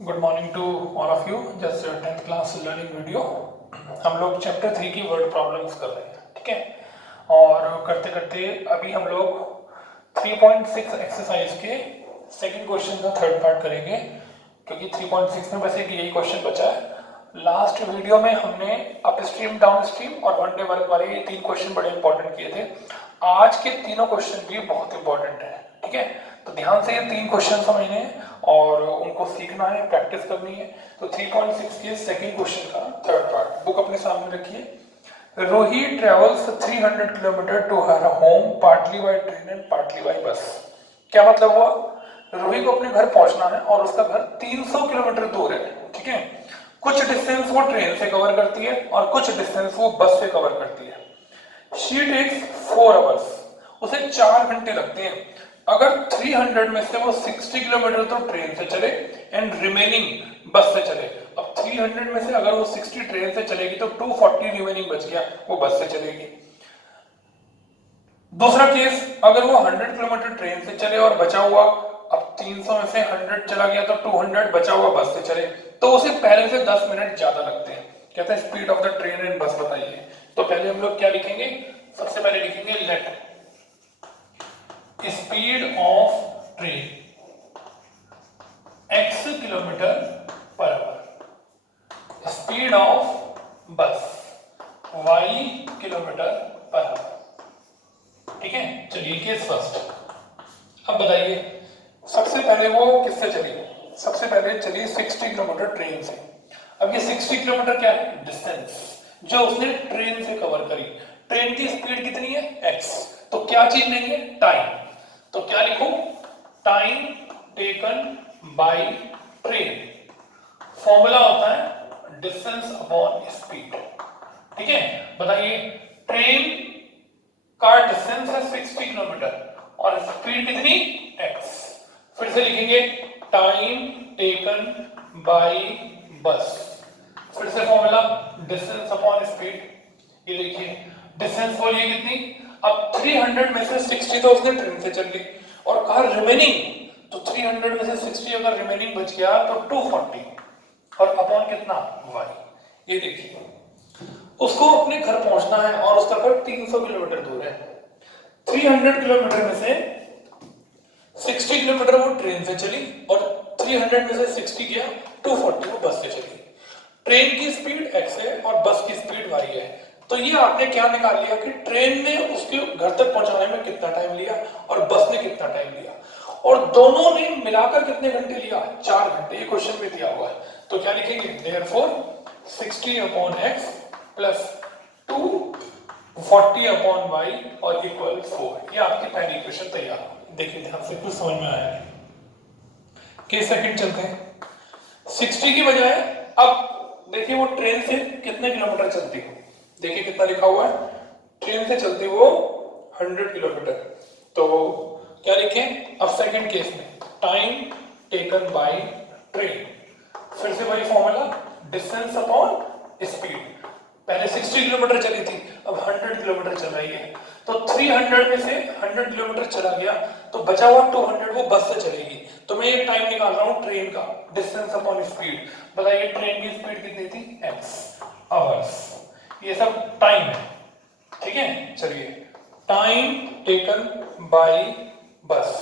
Good morning to all of you. Just 10th class learning video. हम लोग chapter 3 की word problems कर रहे हैं, ठीक है। और करते करते अभी हम लोग 3.6 एक्सरसाइज के सेकंड क्वेश्चन का थर्ड पार्ट करेंगे, क्योंकि 3.6 में बस एक यही क्वेश्चन बचा है। लास्ट वीडियो में हमने अप स्ट्रीम, डाउन स्ट्रीम और वन डे वर्क वाले ये 3 क्वेश्चन बड़े इंपॉर्टेंट किए थे। आज के तीनों क्वेश्चन भी बहुत इंपॉर्टेंट है, ठीक है। तो ध्यान से ये 3 क्वेश्चन समझने हैं और उनको सीखना है, प्रैक्टिस करनी है। तो 3.6 के सेकंड क्वेश्चन का थर्ड पार्ट बुक अपने सामने रखिए। Roohi travels 300 kilometre to her home partly by train and partly by bus. क्या मतलब हुआ? रोही को अपने घर पहुंचना है और उसका घर 300 किलोमीटर दूर है, ठीक है। कुछ डिस्टेंस वो ट्रेन से कवर करती है और कुछ डिस्टेंस वो बस से कवर करती है। शी टेक्स 4 आवर्स, उसे 4 घंटे लगते हैं। अगर 300 में से वो 60 किलोमीटर तो ट्रेन से चले एंड रिमेनिंग बस से चले। अब 300 में से अगर वो 60 ट्रेन से चलेगी तो 240 रिमेनिंग बच गया, वो बस से चलेगी। दूसरा केस, अगर वो 100 किलोमीटर ट्रेन से चले और बचा हुआ, अब 300 में से 100 चला गया तो 200 बचा हुआ बस से चले, तो उसे पहले से 10 मिनट ज्यादा लगते हैं। कहते हैं speed of the train and बस बताइए। तो पहले हम लोग क्या लिखेंगे? सबसे पहले लिखेंगे let speed of train x kilometre per hour, speed of बस y किलोमीटर पर आवर, ठीक है। चलिए केस फर्स्ट। अब बताइए सबसे पहले वो किससे चली? सबसे पहले चली 60 किलोमीटर ट्रेन से। अब ये 60 किलोमीटर क्या है? डिस्टेंस जो उसने ट्रेन से कवर करी। ट्रेन की स्पीड कितनी है? x। तो क्या चीज लेंगे? टाइम। तो क्या लिखूं? Time taken by train. Formula होता है डिस्टेंस अपॉन स्पीड, ठीक है। बताइए ट्रेन का डिस्टेंस है 60 किलोमीटर और स्पीड कितनी? x। फिर से लिखेंगे टाइम टेकन बाय बस। फिर से फॉर्मूला डिस्टेंस अपॉन स्पीड। ये देखिए डिस्टेंस बोलिए कितनी? अब 300 में से 60 तो उसने ट्रेन से चल ली और कहा रिमेनिंग, तो 300 में से 60 अगर रिमेनिंग बच गया तो 240 और अपॉन कितना? y। ये देखिए उसको अपने घर पहुंचना है और उसका घर 300 किलोमीटर दूर है। 300 किलोमीटर में से 60 किलोमीटर वो ट्रेन से चली और 300 में से 60 गया 240 वो बस से चली। ट्रेन की स्पीड x है और बस की स्पीड y है। तो ये आपने क्या निकाल लिया कि ट्रेन ने उसके घर तक पहुंचाने में कितना टाइम लिया और बस ने कितना टाइम लिया, और दोनों ने मिलाकर कितने घंटे लिया? 4 घंटे। ये क्वेश्चन में दिया हुआ है। तो क्या लिखेंगे? Therefore 60 upon x plus 240 upon y और इक्वल 4। ये आपकी पहली इक्वेशन तैयार। देखिए ध्यान से, कुछ समझ में आया? केस सेकंड चलते हैं। 60 की बजाय अब देखिए वो ट्रेन से कितने किलोमीटर चलती है? देखिए कितना लिखा हुआ है, ट्रेन से चलती वो 100 किलोमीटर। तो क्या लिखें? अब सेकंड केस में टाइम टेकन बाय ट्रेन। फिर से वही फॉर्मूला डिस्टेंस अपॉन स्पीड। पहले 60 किलोमीटर चली थी, अब 100 किलोमीटर चल रही है। तो 300 में से 100 किलोमीटर चला गया तो बचा हुआ 200 वो बस से चलेगी। तो मैं ये टाइम निकाल रहा हूं ट्रेन का, डिस्टेंस अपॉन स्पीड। बताइए ट्रेन की स्पीड कितनी थी? x hours. ये सब टाइम है, ठीक है। चलिए टाइम टेकन बाय बस।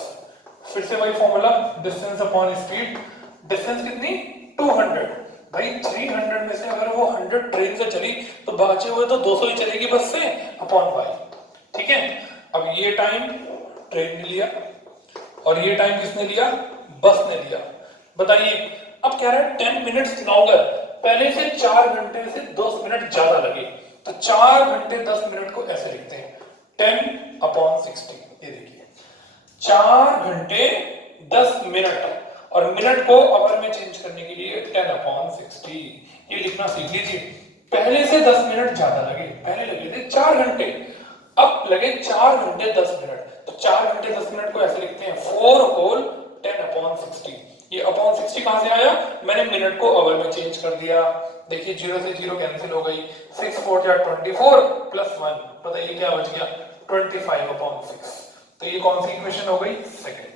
फिर से वही formula distance upon speed. Distance कितनी? 200। भाई 300 में से अगर वो 100 ट्रेन से चली तो बचे हुए तो 200 ही चलेगी बस से, अपॉन y, ठीक है। अब ये टाइम ट्रेन ने लिया और ये टाइम किसने लिया? बस ने लिया। बताइए अब कह रहा है 10 मिनट्स लॉन्गर। पहले से 4 घंटे से 10 मिनट ज्यादा लगे, तो 4 घंटे 10 मिनट को ऐसे लिखते हैं 10 अपॉन 60। ये देखिए 4 घंटे 10 मिनट और मिनट को आवर में चेंज करने के लिए 10 अपॉन 60। ये लिखना सीख लीजिए। पहले से 10 मिनट ज्यादा लगे, पहले लगे थे 4 घंटे, अब लगे 4 घंटे 10 मिनट। तो 4 घंटे 10 मिनट को ऐसे लिखते हैं 4 होल 10 अपॉन 60। ये अपॉन 60 कहां से आया? मैंने मिनट को आवर में चेंज कर दिया। देखिए 0 से 0 कैंसिल हो गई, 6 4 जा 24 प्लस 1, बताइए क्या बच गया? 25 अपॉन 6। तो ये कौन सी इक्वेशन हो गई? सेकंड।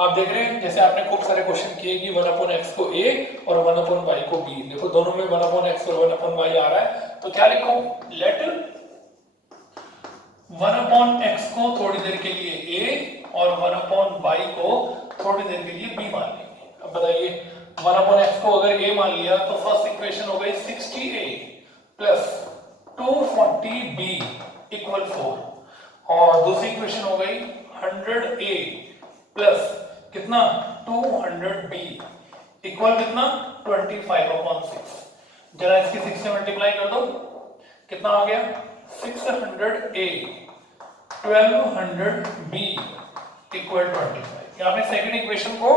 आप देख रहे हैं जैसे आपने खूब सारे क्वेश्चन किए कि 1/x को a और 1/y को b, देखो दोनों में 1/x और 1/y आ रहा है, तो क्या लिखो, लेट 1/x को थोड़ी देर के लिए a और 1/y को थोड़ी देर के लिए b मान लेंगे। अब बताइए 1/x को अगर a मान लिया तो फर्स्ट इक्वेशन हो गई 60a प्लस 240b इक्वल 4, और दूसरी इक्वेशन हो गई 100a प्लस कितना 200b इक्वल कितना 25/6। जरा इसकी 6 से मल्टीप्लाई कर दो, कितना आ गया 600a 1200b इक्वल 25। यहाँ पे सेकंड इक्वेशन को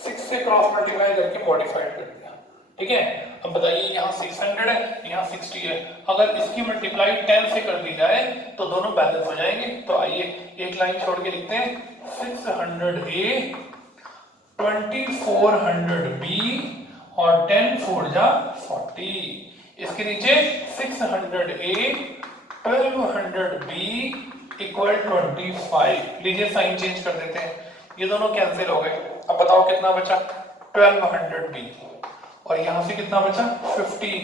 6 से क्रॉस मल्टीप्लाई करके मॉडिफाइड कर दिया, ठीक है। अब बताइए यहाँ 600 है, यहाँ 60 है, अगर इसकी मल्टीप्लाई 10 से कर दी जाए तो दोनों बैलेंस हो जाएंगे। तो आइए एक लाइन छोड़ के लिखते हैं 600a 2400b और 10 4 जा 40, इसके नीचे 600a 1200b इक्वल 25। लीजिए साइन चेंज कर देते हैं, ये दोनों कैंसिल हो गए। अब बताओ कितना बचा 1200b, और यहां से कितना बचा 15,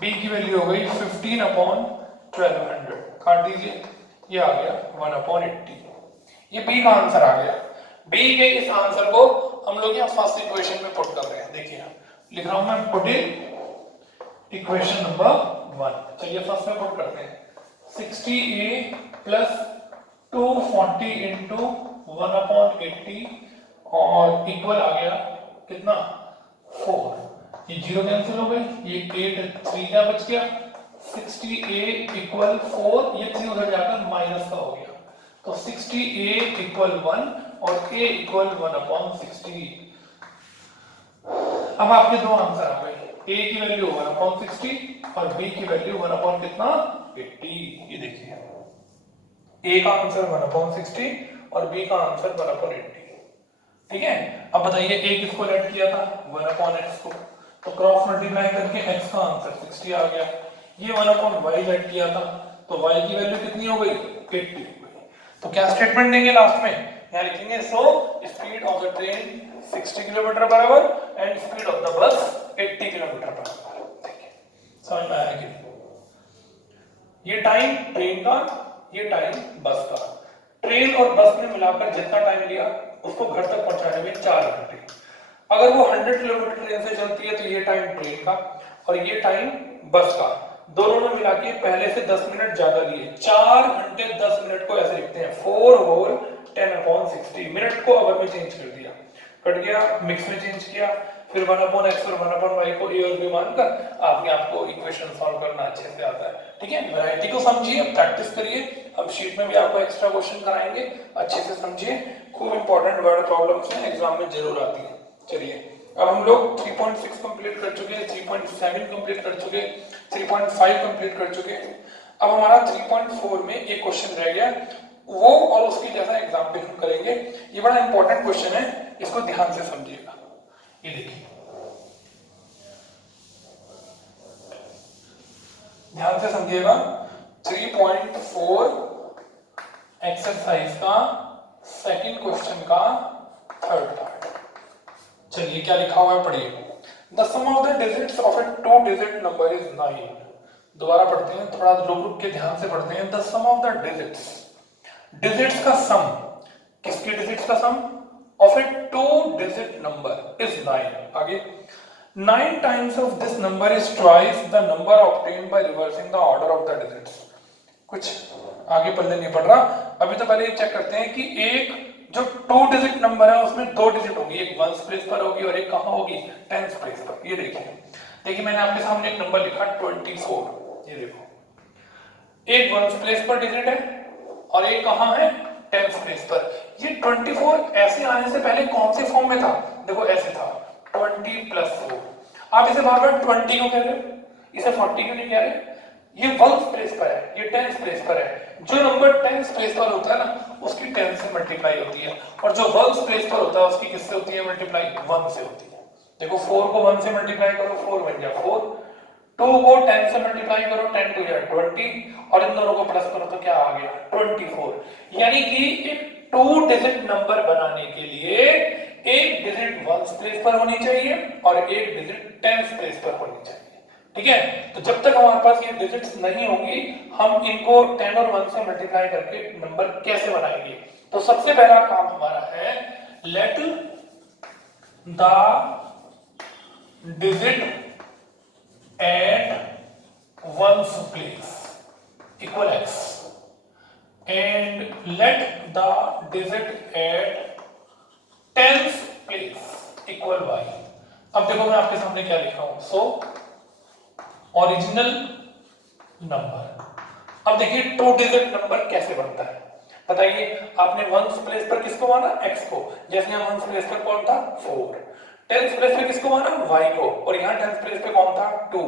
b की वैल्यू हो गई 15/1200, काट दीजिए, ये आ गया 1/80। ये b का आंसर आ गया। b के इस आंसर को हम लोग यहाँ फर्स्ट इक्वेशन में पुट कर रहे हैं, देखिए लिख रहा हूं मैं, पुट इन इक्वेशन नंबर 1। चलिए फर्स्ट में पुट करते हैं 60a प्लस 240 इंटू 1/80 और इक्वल आ गया कितना 4, ये जीरो कैंसिल हो गई, ये 8 3 क्या बच गया 60a इक्वल 4, ये 3 उधर जाकर माइनस का हो गया, तो 60a इक्वल 1 और a इक्वल 1/60। अब आपके दो आंसर आ गए, a की वैल्यू 1/60 और b की वैल्यू 1 कितना 80। ये देखिए a का आंसर 1/60 और b का आंसर 1/80, ठीक है। अब बताइए a किसको लेट किया था 1/x को, तो क्रॉस मल्टीप्लाई करके x का आंसर 60 आ गया। ये 1/y लेट किया था, तो y की वैल्यू कितनी हो गई 80। तो क्या स्टेटमेंट देंगे लास्ट में, यहाँ लिखेंगे so speed of the train 60 kilometre per hour and speed of the bus 80 kilometre per hour. देखिए समझ में आया कि ये टाइम ट्रेन का, ये टाइम बस का। ट्रेन और बस ने मिलाकर जितना टाइम लिया उसको घर तक पहुंचाने में 4 घंटे। अगर वो 100 किलोमीटर ट्रेन से चलती है तो ये टाइम ट्रेन का और ये टाइम बस का, दोनों ने मिला के पहले से 10 मिनट ज्यादा लिए, 4 घंटे 10 मिनट को ऐसे लिखते हैं 4 होल 10/60। मिनट को आवर में चेंज कर दिया, कट गया, मिक्स में चेंज किया, फिर 1/x और 1/y को a और b मानकर आपने आपको इक्वेशन सॉल्व करना अच्छे से आता है, ठीक है। वैरायटी को समझिए, प्रैक्टिस करिए, हम शीट में भी आपको एक्स्ट्रा क्वेश्चन कराएंगे, अच्छे से समझिए, खूब इंपॉर्टेंट वर्ड प्रॉब्लम्स हैं, एग्जाम में जरूर आती है। चलिए अब हम लोग 3.6 कंप्लीट कर चुके हैं, 3.7 कंप्लीट कर चुके, 3.5 कंप्लीट कर चुके। अब हमारा 3.4 में एक क्वेश्चन रह गया, वो और उसकी जैसा एग्जाम्पल हम करेंगे। ये बड़ा इंपॉर्टेंट क्वेश्चन है, इसको ध्यान से समझिएगा। ये देखिए ध्यान से समझिएगा, 3.4 एक्सरसाइज का सेकंड क्वेश्चन का थर्ड पार्ट। चलिए क्या लिखा हुआ है पढ़िए। The sum of the digits of a 2 digit number is 9। दोबारा पढ़ते हैं, थोड़ा रुक रुक के ध्यान से पढ़ते हैं। The sum of the digits, digits का सम, किसके डिजिट्स का sum, of a 2 digit number is 9। आगे 9 times of this number is twice the number obtained by reversing the order of the digits. कुछ आगे पढ़ने नहीं पड़ रहा, अभी तो पहले ये चेक करते हैं कि एक जो 2 डिजिट नंबर है उसमें 2 डिजिट होगी, एक 1s प्लेस पर होगी और एक कहां होगी 10s प्लेस पर। ये देखिए मैंने आपके सामने एक नंबर लिखा 24, ये देखो एक 1s प्लेस पर डिजिट है और एक कहां है 10s प्लेस पर। ये 24 ऐसे आने से पहले कौन से फॉर्म में था, देखो ऐसे था 20 + 4। आप इसे बार बार 20 क्यों कह रहे हो, इसे 40 क्यों नहीं कह रहे, ये 1s प्लेस पर है, ये 10s प्लेस पर है। जो नंबर 10s प्लेस पर होता है ना उसकी 10 से मल्टीप्लाई होती है, और जो 1s प्लेस पर होता है उसकी किससे होती है मल्टीप्लाई, 1 से होती है। देखो 4 को 1 से मल्टीप्लाई करो 4 बन गया 4, 2 को 10 से मल्टीप्लाई करो 10 2 या 20 और इन दोनों को प्लस करो तो क्या आ गया 24। यानी कि एक 2 डिजिट नंबर बनाने के लिए प्लेस पर होनी चाहिए और एक डिजिट टेंथ प्लेस पर होनी चाहिए। ठीक है, तो जब तक हमारे पास ये डिजिट्स नहीं होंगी हम इनको 10 और 1 से मल्टीप्लाई करके नंबर कैसे बनाएंगे। तो सबसे पहला काम हमारा है let the digit at ones place equal x and let the digit at tenth place equal y। अब देखो मैं आपके सामने क्या लिखा हूं, सो ओरिजिनल नंबर। अब देखिए टू डिजिट नंबर कैसे बनता है बताइए। आपने वंस प्लेस पर किसको माना, x को, जैसे यहां वंस प्लेस पर कौन था 4, टेंथ प्लेस पे किसको माना y को, और यहां टेंथ प्लेस पे कौन था 2।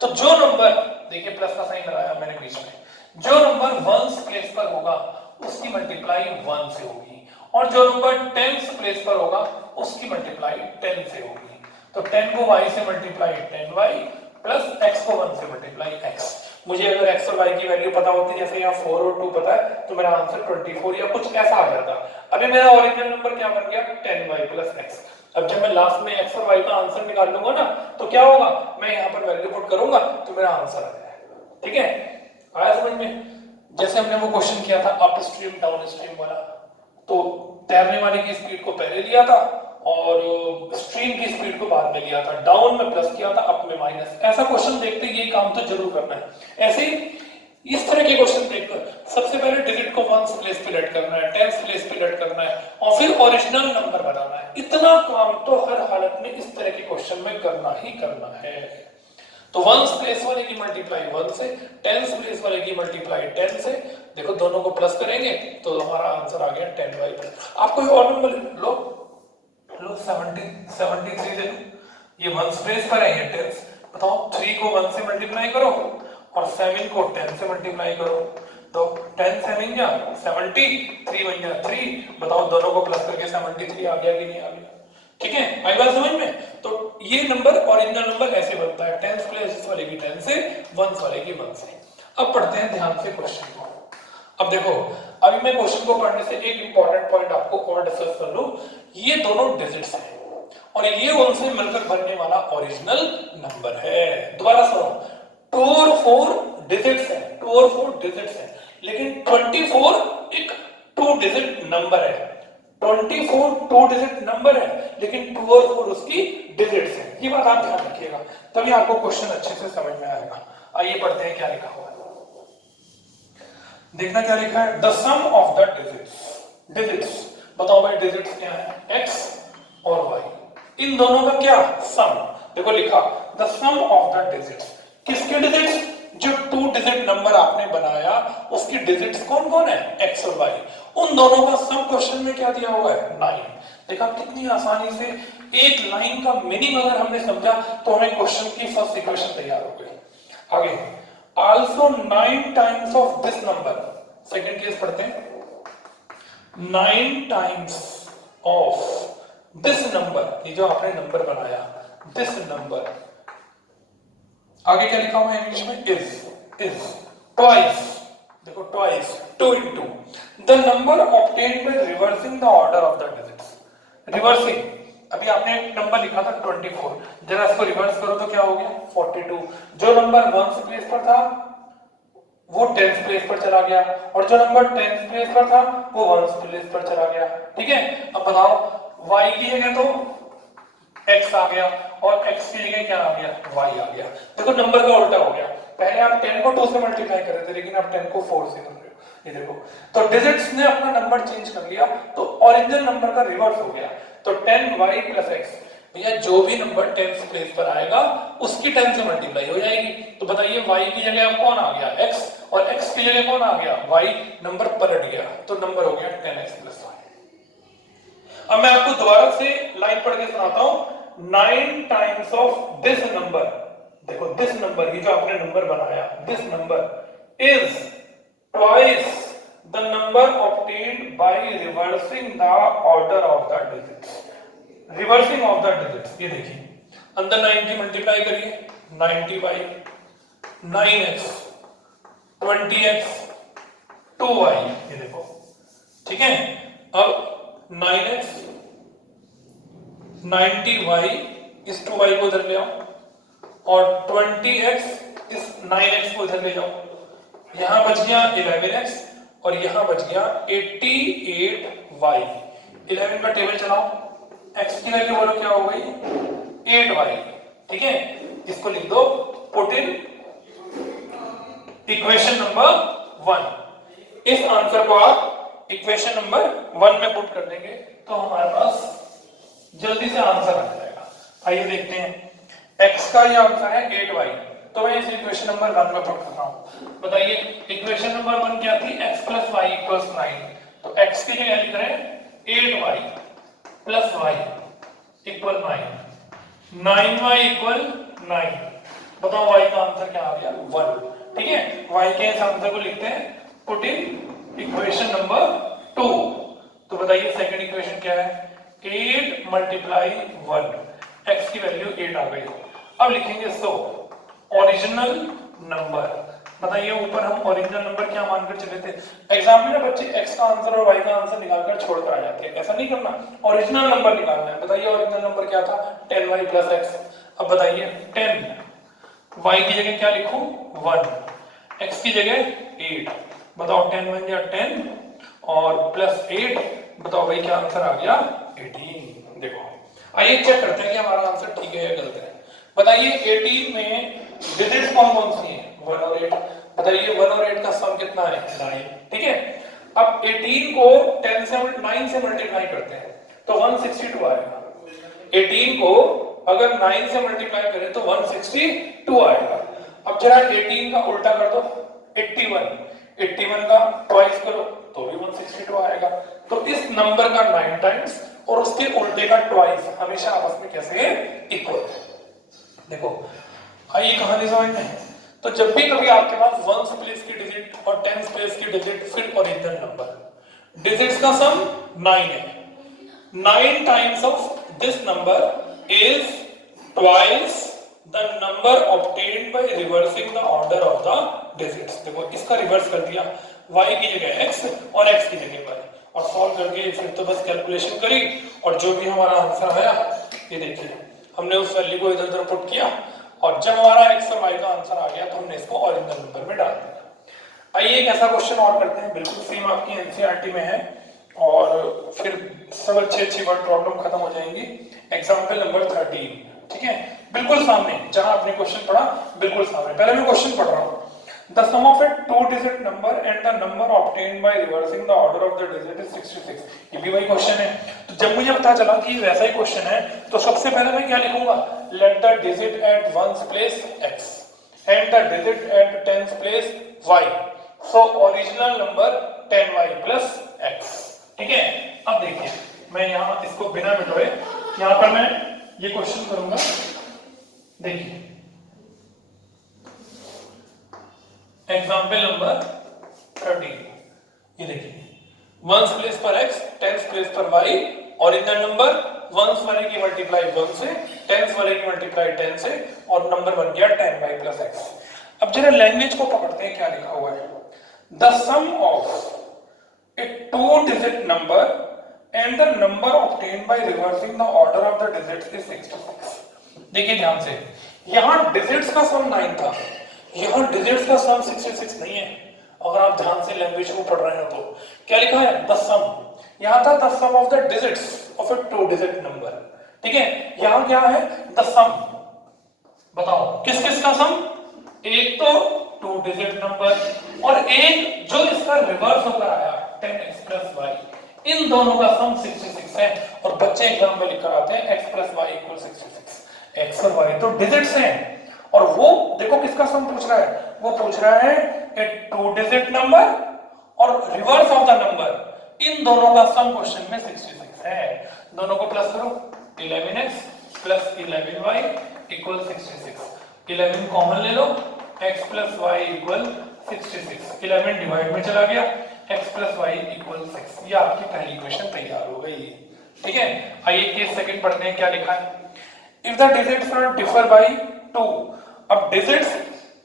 तो जो नंबर, देखिए प्लस का साइन लगाया मैंने बीच में, जो नंबर वंस प्लेस पर होगा उसकी मल्टीप्लाई 1 से होगी और जो नंबर टेंथ प्लेस पर होगा उसकी मल्टीप्लाई 10 से होगी। तो 10 को y से मल्टीप्लाई 10y प्लस x को 1 से मल्टीप्लाई x। मुझे अगर x और y की वैल्यू पता होती, जैसे यहाँ 4 और 2 पता है, तो मेरा आंसर 24 या कुछ ऐसा आ जाता। अभी मेरा ओरिजिनल नंबर क्या बन गया 10y प्लस x। अब जब मैं लास्ट में x और y का आंसर निकाल लूंगा ना, तो क्या होगा, मैं यहाँ पर वैल्यू पुट करूंगा तो मेरा आंसर आ जाएगा। ठीक है, आया समझ में। जैसे हमने वो क्वेश्चन किया था अप स्ट्रीम डाउन स्ट्रीम वाला, तो तैरने वाले की स्पीड को पहले लिया था और स्ट्रीम की स्पीड को बाद में लिया था, डाउन में प्लस किया था, अप में माइनस। ऐसा क्वेश्चन देखते ये काम तो जरूर करना है। ऐसे इस तरह के क्वेश्चन देखकर सबसे पहले डिजिट को वंस प्लेस पे लेट करना है, टेंथ प्लेस पे लेट करना है और फिर ओरिजिनल नंबर बनाना है। इतना काम तो हर हालत में इस तरह के क्वेश्चन में करना ही करना है। तो वंस प्लेस वाले की मल्टीप्लाई 1 से, टेंथ प्लेस वाले की मल्टीप्लाई 10 से। देखो दोनों को प्लस करेंगे तो हमारा आंसर आ गया 10y प्लस। आप कोई और नंबर लो, 73 ले लो, ये वंस प्लेस पर है, ये टेंस। बताओ 3 को 1 से मल्टीप्लाई करो और 7 को 10 से मल्टीप्लाई करो, तो 10 7 जा 70, 3 बन जा 3। बताओ दोनों को प्लस करके 73 आ गया कि नहीं आ गया। ठीक है, आई बात समझ में। तो ये नंबर ओरिजिनल नंबर ऐसे बनता है, टेंथ प्लेस वाले की 10 से, वंस वाले की 1 से। अब पढ़ते हैं ध्यान से क्वेश्चन को। अब देखो अभी मैं क्वेश्चन को पढ़ने से एक इंपॉर्टेंट पॉइंट आपको और डिस्कस कर लूं। ये दोनों डिजिट्स हैं और ये उनसे मिलकर बनने वाला ओरिजिनल नंबर है। दोबारा सुनो, 2 और 4 डिजिट्स हैं, 2 और 4 डिजिट्स हैं, लेकिन 24 एक 2 डिजिट नंबर है। 24 2 डिजिट नंबर है लेकिन 2 और 4 उसकी डिजिट्स हैं। ये बात आप ध्यान रखिएगा, तभी आपको क्वेश्चन अच्छे से समझ में आएगा। आइए पढ़ते हैं क्या लिखा हुआ है। देखना क्या लिखा है, the sum of the digits. Digits बताओ भाई, डिजिट्स क्या है, x और y, इन दोनों का क्या सम। देखो लिखा the sum of the digits, किसके डिजिट्स, जो 2 डिजिट नंबर आपने बनाया उसकी डिजिट्स कौन कौन है, x और y, उन दोनों का सम क्वेश्चन में क्या दिया हुआ है 9। देखा कितनी आसानी से एक लाइन का मीनिंग अगर हमने समझा तो हमें क्वेश्चन की फर्स्ट इक्वेशन तैयार हो गई। आगे also 9 times of this number, second case पढ़ते हैं। 9 times of this number, ये जो आपने नंबर बनाया this number, आगे क्या लिखा हुआ है इंग्लिश में, is twice। देखो twice 2 into the number obtained by reversing the order of the digits। Reversing, अभी आपने नंबर लिखा था 24, जरा इसको रिवर्स करो तो क्या हो गया 42। जो नंबर 1 प्लेस पर था वो 10th प्लेस पर चला गया और जो नंबर 10th प्लेस पर था वो 1 प्लेस पर चला गया। ठीक है, अब बताओ y की जगह तो x आ गया और x की जगह क्या आ गया, y आ गया। देखो नंबर का उल्टा हो गया, पहले आप 10 को 2 से मल्टीप्लाई कर रहे थे लेकिन आप 10 को 4 से कर रहे हो। ये देखो तो डिजिट्स ने अपना नंबर चेंज कर लिया तो ओरिजिनल नंबर का रिवर्स हो गया। तो 10y प्लस x, भैया जो भी नंबर 10th प्लेस पर आएगा उसकी 10 से मल्टीप्लाई हो जाएगी। तो बताइए y की जगह अब कौन आ गया x और x की जगह कौन आ गया y, नंबर पलट गया तो नंबर हो गया 10x प्लस y। अब मैं आपको दोबारा से लाइन पढ़ के सुनाता हूं, 9 टाइम्स ऑफ दिस नंबर। देखो दिस नंबर, ये जो आपने नंबर बनाया this number is twice the number obtained by reversing the order of the digits. Reversing of the digits, ये देखिए अंदर 9 की मल्टीप्लाई करिए, 90 बाई 9x 20x 2y, ये देखो। ठीक है, अब 9x 90y इस 2y को इधर ले आओ और 20x इस 9x को इधर ले जाओ, यहां बच गया 11x और यहां बच गया 88y। 11 का टेबल चलाओ, x की वैल्यू बोलो क्या हो गई 8y, ठीक है। इसको लिख दो, पुट इन इक्वेशन नंबर 1। इस आंसर को आप इक्वेशन नंबर 1 में पुट कर देंगे तो हमारे पास जल्दी से आंसर आ जाएगा। आइए देखते हैं, x का ये आंसर है 8y, तो मैं इस इक्वेशन नंबर 1 में पुट कर रहा हूं। बताइए इक्वेशन नंबर 1 क्या थी, x + y = 9, तो x की जगह लिख रहे हैं 8y + y = 9, 9y = 9। बताओ y का आंसर क्या आ गया 1, ठीक है। y के इस आंसर को लिखते हैं पुट इन इक्वेशन नंबर 2। तो बताइए सेकंड इक्वेशन क्या है, 8 × 1, x की वैल्यू 8 आ गई। अब लिखेंगे सो ओरिजिनल नंबर। बताइए ऊपर हम ओरिजिनल नंबर क्या मानकर चले थे, एग्जाम में ना बच्चे x का आंसर और y का आंसर निकालकर छोड़कर आ जाते हैं, ऐसा नहीं करना, ओरिजिनल नंबर निकालना है। बताइए ओरिजिनल नंबर क्या था 10y + x। अब बताइए 10, y की जगह क्या लिखूं 1, x की जगह 8। बताओ 10 बन गया 10 और +8, बताओ भाई क्या आंसर आ गया 18। देखो आइए चेक करते हैं कि हमारा आंसर ठीक है या गलत है। बताइए 18 में डिजिट्स कौन कौन सी हैं 1 और 8। बताइए 1 और 8 का सम कितना है 9, ठीक है। अब 18 को 10 से 9 से मल्टीप्लाई करते हैं तो 162 आएगा। 18 को अगर 9 से मल्टीप्लाई करें तो 162 आएगा। अब जरा 18 का उल्टा कर दो 81 का ट्वाइस करो तो भी 162 आएगा। तो इस नंबर का 9 टाइम्स और उसके उल्टे का ट्वाइस हमेशा आपस में कैसे है इक्वल है। देखो आइए कहानी समझते हैं। तो जब भी कभी आपके पास 1s प्लेस की डिजिट और 10s प्लेस की डिजिट फिर ओरिजिनल नंबर, डिजिट्स का सम 9 है, 9 times of this number is twice the number obtained by reversing the order of the digits. देखो इसका रिवर्स कर दिया, y की जगह x और x की जगह y, और सॉल्व करके फिर तो बस कैलकुलेशन करी और जो भी हमारा आंसर आया ये देखिए हमने उस वैल्यू को इधर उधर पुट किया और जब हमारा x और y का आंसर आ गया तो हमने इसको ओरिजिनल नंबर में डाल दिया। आइए एक ऐसा क्वेश्चन और करते हैं, बिल्कुल सेम आपकी एनसीईआरटी में है और फिर सब अच्छी वर्ड प्रॉब्लम खत्म हो जाएंगी। एग्जांपल नंबर 13, ठीक है, बिल्कुल सामने जहां आपने क्वेश्चन पढ़ा बिल्कुल सामने। पहले मैं क्वेश्चन पढ़ रहा हूं, the sum of a 2-digit number and the number obtained by reversing the order of the digit is 66। ये भी वही क्वेश्चन है। तो जब मुझे पता चला कि वैसा ही क्वेश्चन है तो सबसे पहले मैं क्या लिखूंगा, let the digit at 1's place x and the digit at 10's place y, so original number 10y plus x, ठीक है। अब देखिए मैं यहाँ इसको बिना मिटाए यहाँ पर मैं ये क्वेश्चन करूंगा। देखिए एग्जाम्पल नंबर 13, ये देखिए 1s प्लेस पर x 10s प्लेस पर y, ओरिजिनल नंबर 1s वाले की मल्टीप्लाई 1 से 10s वाले की मल्टीप्लाई 10 से और नंबर बन गया 10y plus x। अब जरा लैंग्वेज को पकड़ते हैं क्या लिखा हुआ है, the sum of a 2-digit number and the number obtained by reversing the order of the digits is 66। देखिए ध्यान से, यहां डिजिट्स का सम 9 था, यहां डिजिट्स का सम 66 नहीं है। अगर आप ध्यान से लैंग्वेज को पढ़ रहे हो तो क्या लिखा है, द सम, यहां था the sum of the digits of a 2-digit number, ठीक है। यहां क्या है द सम, बताओ किस किस का सम, एक तो 2-digit नंबर और एक जो इसका रिवर्स होकर आया 10x plus y, इन दोनों का सम 66 है। और बच्चे एग्जाम में लिखकर आते हैं x plus y = 66। x और y तो डिजिट्स हैं और वो देखो किसका सम पूछ रहा है, वो पूछ रहा है ए 2-digit नंबर और रिवर्स ऑफ द नंबर, इन दोनों का सम क्वेश्चन में 66 है। दोनों को प्लस करो, 11x plus 11y = 66। 11 कॉमन ले लो, x plus y = 66। 11 डिवाइड में चला गया, x plus y = 6। ये आपकी पहली क्वेश्चन तैयार हो गई, ठीक है। आइए केस सेकंड पढ़ते हैं क्या लिखा है, if the digits are differ by 2। अब डिजिट्स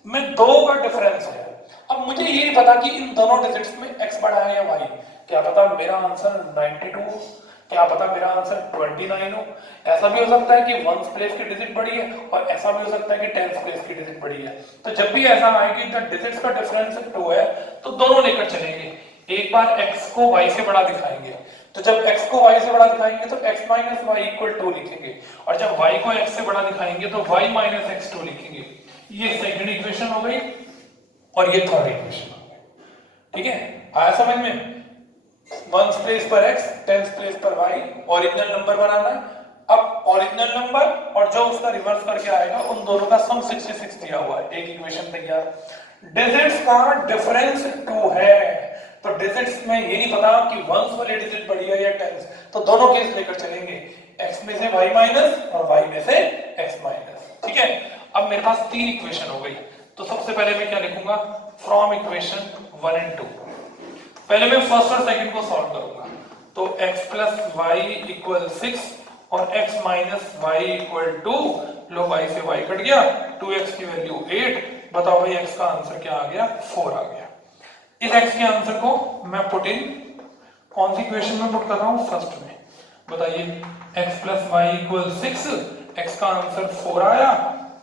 में 2 का डिफरेंस है। अब मुझे ये नहीं पता कि इन दोनों डिजिट्स में x बड़ा है या y, क्या पता मेरा आंसर 92 क्या पता मेरा आंसर 29 हो। ऐसा भी हो सकता है कि वंस प्लेस की डिजिट बड़ी है और ऐसा भी हो सकता है कि टेंस प्लेस की डिजिट बड़ी है। तो जब भी ऐसा आए कि द डिजिट्स का डिफरेंस 2 है तो दोनों लेकर चलेंगे। एक बार x को y से बड़ा दिखाएंगे, तो जब x को y से बड़ा दिखाएंगे तो x माइनस वाई इक्वल 2 लिखेंगे, और जब y को x से बड़ा दिखाएंगे तो y माइनस एक्स 2 लिखेंगे। ये सेकंड इक्वेशन हो गई और ये थर्ड इक्वेशन हो गई। ठीक है, आया समझ में? वंस प्लेस पर x, टेंस प्लेस पर y, ओरिजिनल नंबर बनाना है। अब ओरिजिनल नंबर और जो उसका रिवर्स करके आएगा उन दोनों का सम 66 दिया हुआ है, एक इक्वेशन तैयार। डिजिट्स का डिफरेंस 2 है, तो डिजिट्स में ये नहीं पता कि वंस वाली डिजिट बड़ी है या टेंस, तो दोनों केस लेकर चलेंगे, x में से y माइनस और y में से x माइनस। ठीक है, अब मेरे पास 3 इक्वेशन हो गई, तो सबसे पहले मैं क्या लिखूंगा, फ्रॉम इक्वेशन 1 एंड 2। पहले मैं फर्स्ट और सेकंड को सॉल्व करूंगा, तो x प्लस वाई इक्वल 6 और x माइनस वाई इक्वल 2, लो y से y कट गया, 2x की वैल्यू 8, बताओ भाई x का आंसर क्या आ गया, 4 आ गया। इस x के आंसर को मैं पुट इन कौन सी इक्वेशन में पुट कर रहा हूं, फर्स्ट में। बताइए, x plus y equal 6, x का आंसर 4 आया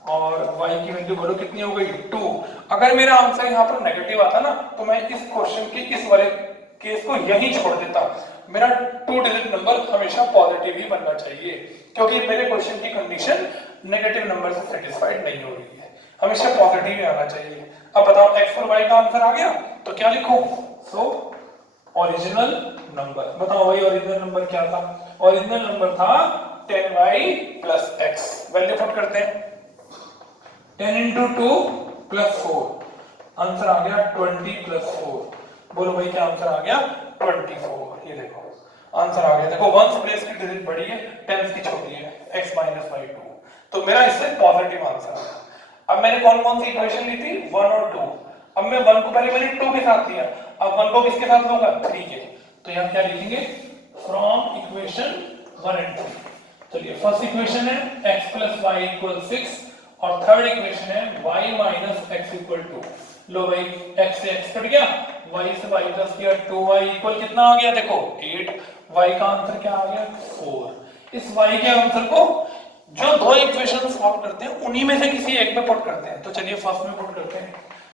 और y की वैल्यू बोलो कितनी हो गई, 2। अगर मेरा आंसर यहाँ पर नेगेटिव आता ना तो मैं इस क्वेश्चन के इस वाले केस को यहीं छोड़ देता। मेरा 2 डिजिट नंबर हमेशा पॉजिटिव ही बनना चाहिए, क्योंकि मेरे क्वेश्चन की कंडीशन नेगेटिव नंबर से सेटिस्फाइड नहीं हो रही है, हमेशा पॉजिटिव ही आना चाहिए। अब बताओ x और y का आंसर आ गया तो क्या लिखूं, सो ओरिजिनल नंबर। बताओ भाई ओरिजिनल नंबर क्या था, ओरिजिनल नंबर था 10y plus x। Value put करते हैं, 10 इंटू 2 प्लस 4, आंसर आ गया 20 प्लस 4। बोलो भाई क्या आंसर आ गया, 24। ये देखो आंसर आ गया। देखो वंस प्लेस की डिजिट बड़ी है, टेंस की छोटी है, x माइनस वाई 2, तो मेरा इससे पॉजिटिव आंसर आ गया। अब मैंने कौन कौन सी इक्वेशन ली थी, 1 और 2। अब मैं 1 को पहले मैंने 2 के साथ लिया, अब 1 को किसके साथ लूंगा, 3 के। तो यहाँ क्या लिखेंगे, फ्रॉम इक्वेशन 1 एंड 3। चलिए, फर्स्ट इक्वेशन है x प्लस वाई इक्वल 6 और थर्ड इक्वेशन है y माइनस एक्स इक्वल 2। लो भाई x से x कट गया, y से y प्लस किया, 2y इक्वल कितना आ गया, देखो 8। y का आंसर क्या आ गया, 4। इस y के आंसर को जो दो इक्वेशन सॉल्व करते हैं उन्हीं में से किसी एक में पुट करते हैं। तो चलिए फर्स्ट में पुट करते हैं,